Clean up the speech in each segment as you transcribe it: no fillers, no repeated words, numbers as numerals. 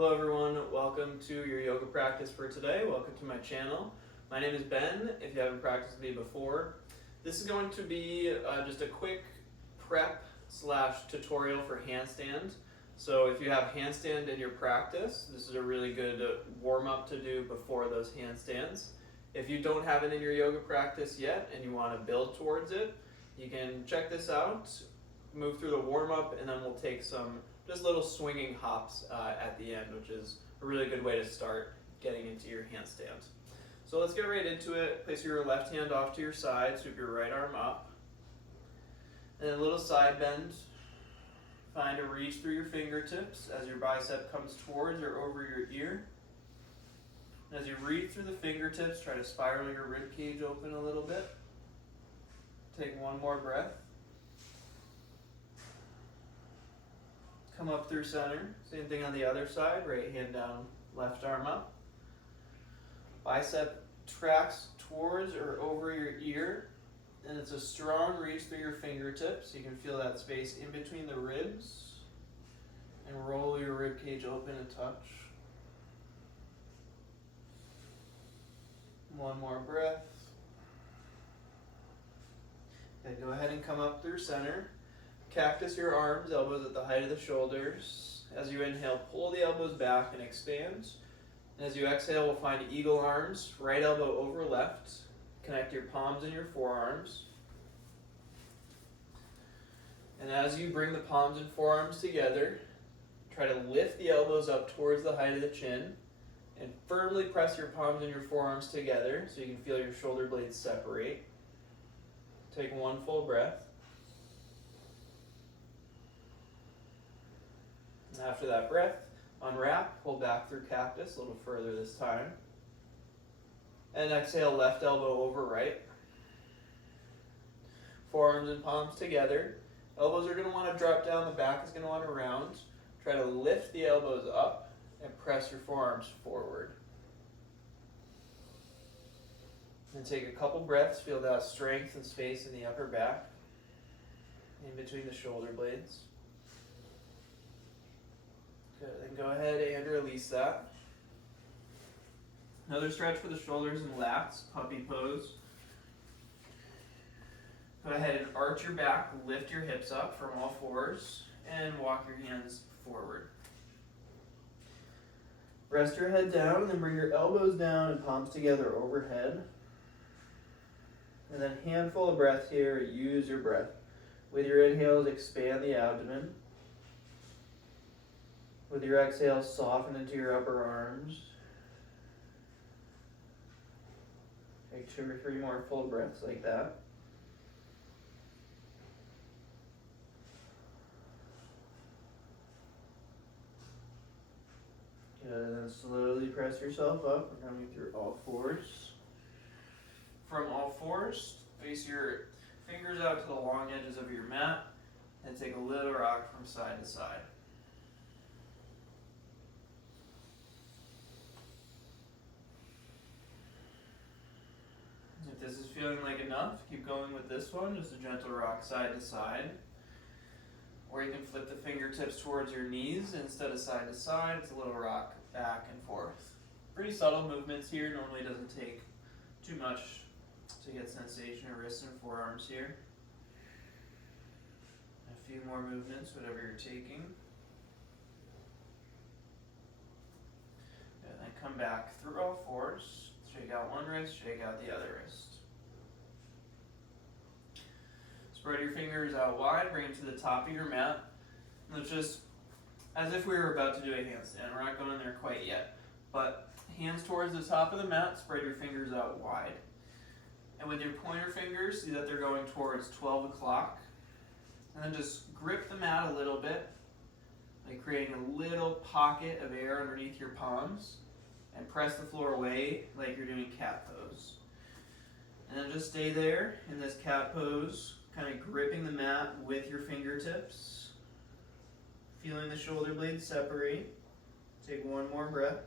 Hello everyone, welcome to your yoga practice for today. Welcome to my channel. My name is Ben, if you haven't practiced with me before. This is going to be just a quick prep / tutorial for handstand. So if you have handstand in your practice, this is a really good warm up to do before those handstands. If you don't have it in your yoga practice yet and you want to build towards it, you can check this out, move through the warm up, and then we'll take some just little swinging hops at the end, which is a really good way to start getting into your handstand. So let's get right into it. Place your left hand off to your side, sweep your right arm up. And a little side bend. Find a reach through your fingertips as your bicep comes towards or over your ear. And as you reach through the fingertips, try to spiral your rib cage open a little bit. Take one more breath. Come up through center. Same thing on the other side. Right hand down, left arm up. Bicep tracks towards or over your ear. And it's a strong reach through your fingertips. You can feel that space in between the ribs. And roll your rib cage open a touch. One more breath. Then go ahead and come up through center. Cactus your arms, elbows at the height of the shoulders. As you inhale, pull the elbows back and expand. And as you exhale, we'll find eagle arms, right elbow over left. Connect your palms and your forearms. And as you bring the palms and forearms together, try to lift the elbows up towards the height of the chin and firmly press your palms and your forearms together so you can feel your shoulder blades separate. Take one full breath. After that breath, unwrap, pull back through cactus a little further this time. And exhale, left elbow over right. Forearms and palms together. Elbows are going to want to drop down, the back is going to want to round. Try to lift the elbows up and press your forearms forward. And take a couple breaths, feel that strength and space in the upper back, in between the shoulder blades. Good, then go ahead and release that. Another stretch for the shoulders and lats, puppy pose. Go ahead and arch your back, lift your hips up from all fours, and walk your hands forward. Rest your head down, and then bring your elbows down and palms together overhead. And then handful of breath here, use your breath. With your inhales, expand the abdomen. With your exhale, soften into your upper arms. Take 2 or 3 more full breaths like that. Good, and then slowly press yourself up. We're coming through all fours. From all fours, face your fingers out to the long edges of your mat and take a little rock from side to side. If this is feeling like enough, keep going with this one, just a gentle rock side to side. Or you can flip the fingertips towards your knees instead of side to side. It's a little rock back and forth. Pretty subtle movements here, normally doesn't take too much to get sensation of wrists and forearms here. A few more movements, whatever you're taking. And then come back through all fours. Shake out one wrist, shake out the other wrist. Spread your fingers out wide, bring them to the top of your mat. And it's just as if we were about to do a handstand. We're not going there quite yet. But hands towards the top of the mat, spread your fingers out wide. And with your pointer fingers, see that they're going towards 12 o'clock. And then just grip the mat a little bit, like creating a little pocket of air underneath your palms. And press the floor away like you're doing cat pose. And then just stay there in this cat pose, kind of gripping the mat with your fingertips. Feeling the shoulder blades separate. Take one more breath.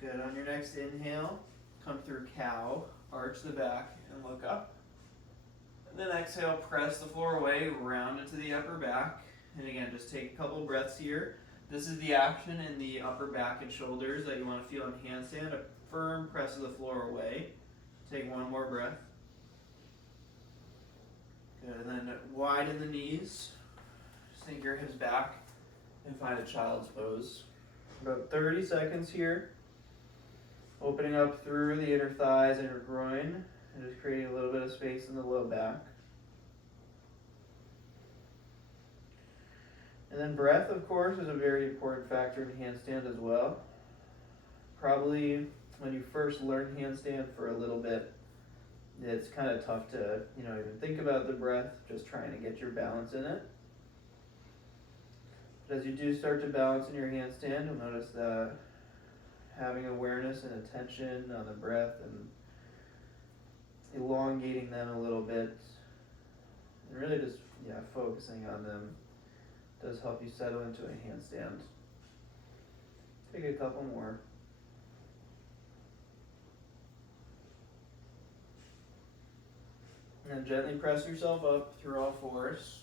Good, on your next inhale, come through cow, arch the back and look up. And then exhale, press the floor away, round into the upper back, And again, just take a couple breaths here. This is the action in the upper back and shoulders that you want to feel in handstand. A firm press of the floor away. Take one more breath. Good, and then widen the knees. Sink your hips back and find a child's pose. About 30 seconds here. Opening up through the inner thighs, inner groin, and just creating a little bit of space in the low back. And then breath, of course, is a very important factor in handstand as well. Probably when you first learn handstand for a little bit, it's kind of tough to, even think about the breath, just trying to get your balance in it. But as you do start to balance in your handstand, you'll notice that having awareness and attention on the breath and elongating them a little bit, and really just focusing on them does help you settle into a handstand. Take a couple more. And then gently press yourself up through all fours.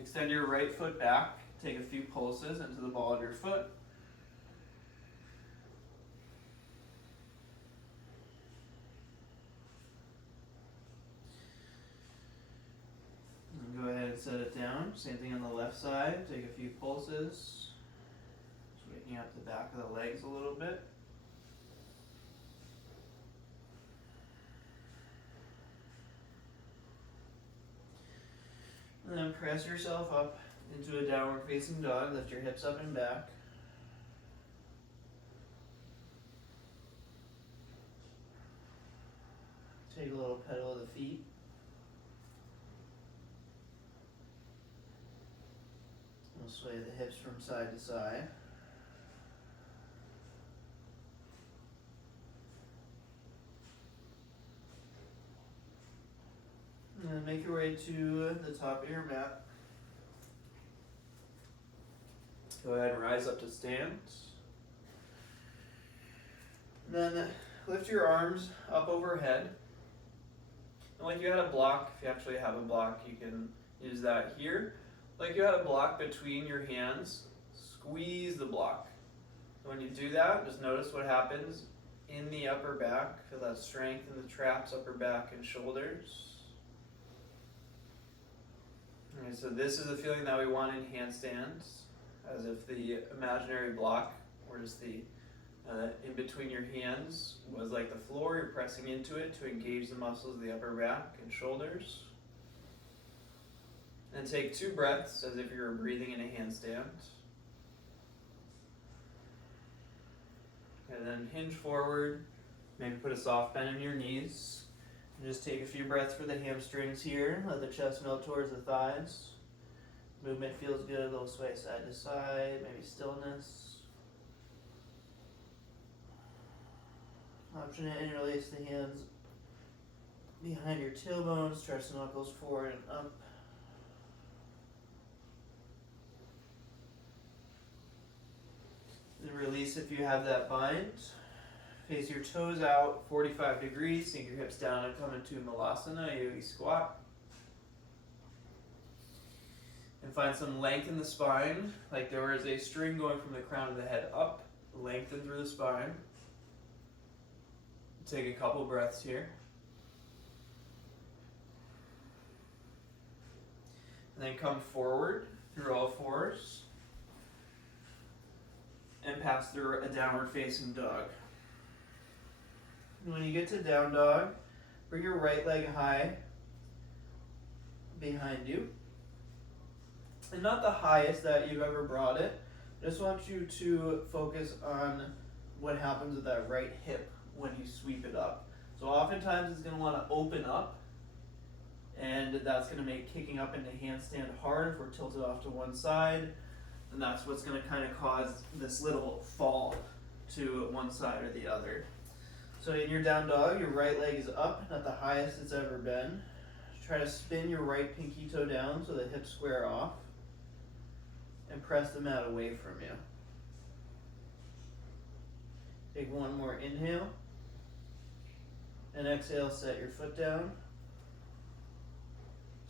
Extend your right foot back. Take a few pulses into the ball of your foot. And go ahead and set it down. Same thing on the left side. Take a few pulses. Just waking up the back of the legs a little bit. And then press yourself up into a downward facing dog. Lift your hips up and back. Take a little pedal of the feet. We'll sway the hips from side to side. And then make your way to the top of your mat. Go ahead and rise up to stand. Then lift your arms up overhead. And like you had a block, if you actually have a block, you can use that here. Like you had a block between your hands, squeeze the block. When you do that, just notice what happens in the upper back. Feel that strength in the traps, upper back and shoulders. Okay, so this is the feeling that we want in handstands, as if the imaginary block, or just the in between your hands, was like the floor. You're pressing into it to engage the muscles of the upper back and shoulders. And take 2 breaths as if you were breathing in a handstand. And then hinge forward, maybe put a soft bend in your knees. And just take a few breaths for the hamstrings here. Let the chest melt towards the thighs. Movement feels good, a little sway side to side, maybe stillness. Option to interlace the hands behind your tailbone, stretch the knuckles forward and up. Then release if you have that bind. Face your toes out 45 degrees, sink your hips down and come into Malasana, Yogi Squat. And find some length in the spine, like there is a string going from the crown of the head up, lengthen through the spine. Take a couple breaths here. And then come forward through all fours and pass through a downward facing dog. And when you get to down dog, bring your right leg high behind you. And not the highest that you've ever brought it. I just want you to focus on what happens with that right hip when you sweep it up. So oftentimes it's going to want to open up, and that's going to make kicking up into handstand hard. If we're tilted off to one side, then that's what's going to kind of cause this little fall to one side or the other. So in your down dog, your right leg is up, not the highest it's ever been. Try to spin your right pinky toe down so the hips square off, and press the mat away from you. Take one more inhale. And exhale, set your foot down.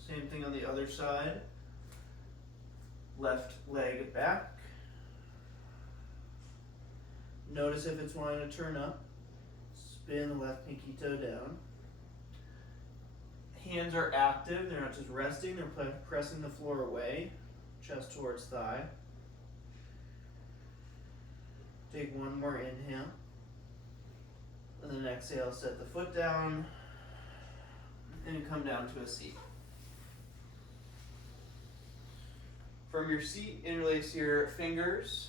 Same thing on the other side. left leg back. Notice if it's wanting to turn up. Spin the left pinky toe down. Hands are active, they're not just resting, they're pressing the floor away, chest towards thigh. Take one more inhale. And then exhale, set the foot down, and come down to a seat. From your seat, interlace your fingers,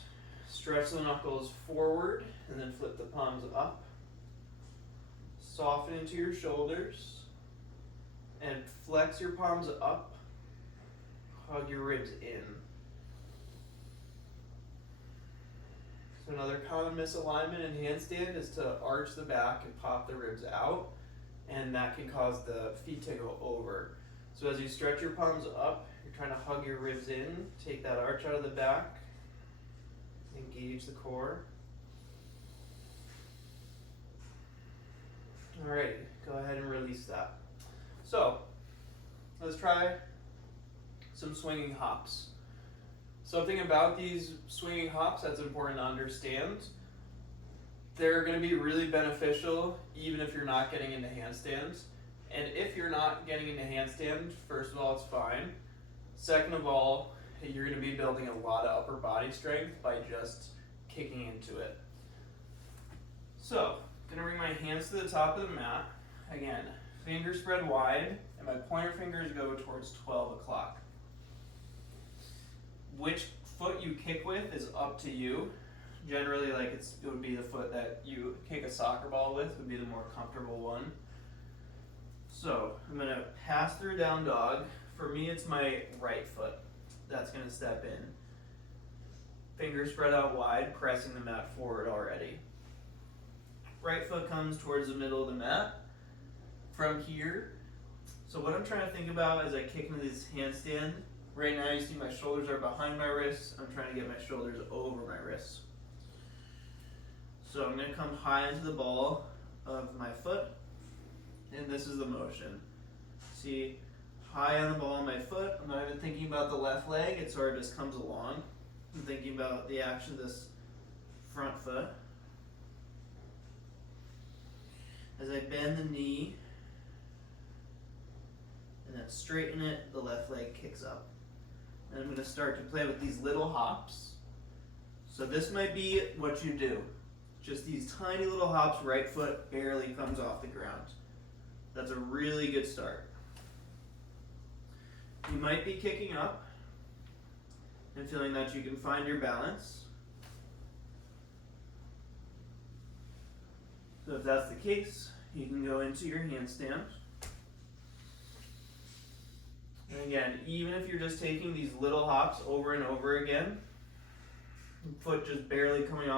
stretch the knuckles forward, and then flip the palms up. Soften into your shoulders, and flex your palms up, hug your ribs in. So another common misalignment in handstand is to arch the back and pop the ribs out, and that can cause the feet to go over. So as you stretch your palms up, you're trying to hug your ribs in, take that arch out of the back, engage the core. Alright, go ahead and release that. So, let's try some swinging hops. Something about these swinging hops that's important to understand. They're going to be really beneficial even if you're not getting into handstands. And if you're not getting into handstand, first of all, it's fine. Second of all, you're going to be building a lot of upper body strength by just kicking into it. So, I'm going to bring my hands to the top of the mat. Again, fingers spread wide, and my pointer fingers go towards 12 o'clock. Which foot you kick with is up to you. Generally, it would be the foot that you kick a soccer ball with would be the more comfortable one. So, I'm going to pass through down dog. For me, it's my right foot that's going to step in. Fingers spread out wide, pressing the mat forward already. Right foot comes towards the middle of the mat. From here, so what I'm trying to think about as I kick into this handstand, right now you see my shoulders are behind my wrists. I'm trying to get my shoulders over my wrists. So I'm going to come high into the ball of my foot, and this is the motion. See, high on the ball of my foot. I'm not even thinking about the left leg, it sort of just comes along. I'm thinking about the action of this front foot. As I bend the knee, and then straighten it, the left leg kicks up. And I'm going to start to play with these little hops. So this might be what you do. Just these tiny little hops, right foot barely comes off the ground. That's a really good start. You might be kicking up and feeling that you can find your balance. So if that's the case, you can go into your handstand. And again, even if you're just taking these little hops over and over again, foot just barely coming off